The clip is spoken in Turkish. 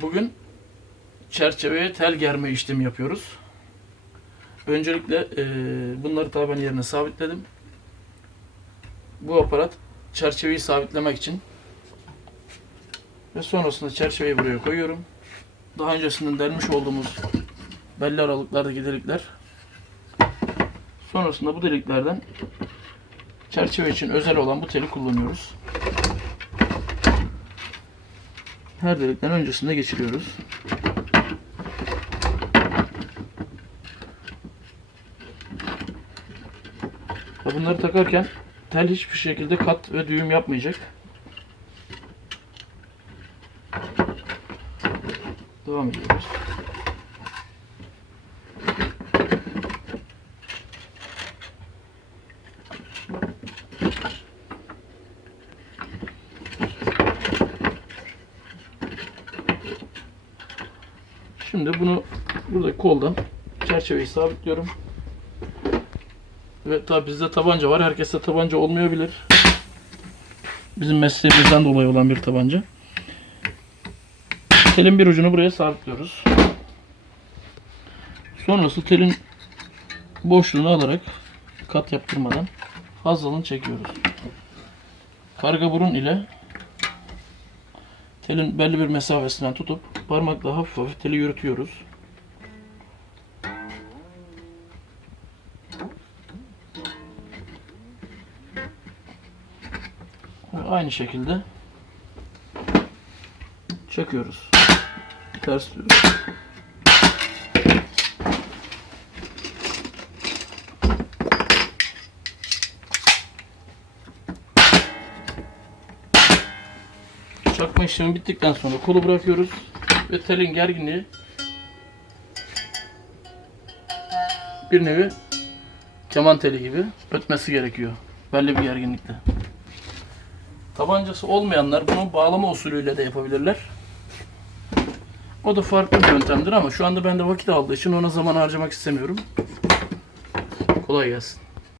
Bugün çerçeveye tel germe işlemi yapıyoruz. Öncelikle eee, bunları taban yerine sabitledim. Bu aparat çerçeveyi sabitlemek için ve sonrasında çerçeveyi buraya koyuyorum. Daha öncesinden delmiş olduğumuz belli aralıklardaki delikler. Sonrasında bu deliklerden çerçeve için özel olan bu teli kullanıyoruz. Her delikten öncesinde geçiriyoruz. Bunları takarken tel hiçbir şekilde kat ve düğüm yapmayacak. Devam ediyoruz. Şimdi bunu burada koldan çerçeveyi sabitliyorum. Ve tabi bizde tabanca var. Herkeste tabanca olmayabilir. Bizim mesleğimizden dolayı olan bir tabanca. Telin bir ucunu buraya sabitliyoruz. Sonrası telin boşluğunu alarak kat yaptırmadan fazlalığını çekiyoruz. Karga burun ile telin belli bir mesafesinden tutup parmakla hafif hafif teli yürütüyoruz. Ve aynı şekilde çekiyoruz. Ters diyoruz. Çakma işlemi bittikten sonra kolu bırakıyoruz ve telin gerginliği bir nevi keman teli gibi ötmesi gerekiyor. Belli bir gerginlikte. Tabancası olmayanlar bunu bağlama usulüyle de yapabilirler. O da farklı bir yöntemdir ama şu anda bende vakit aldığı için ona zaman harcamak istemiyorum. Kolay gelsin.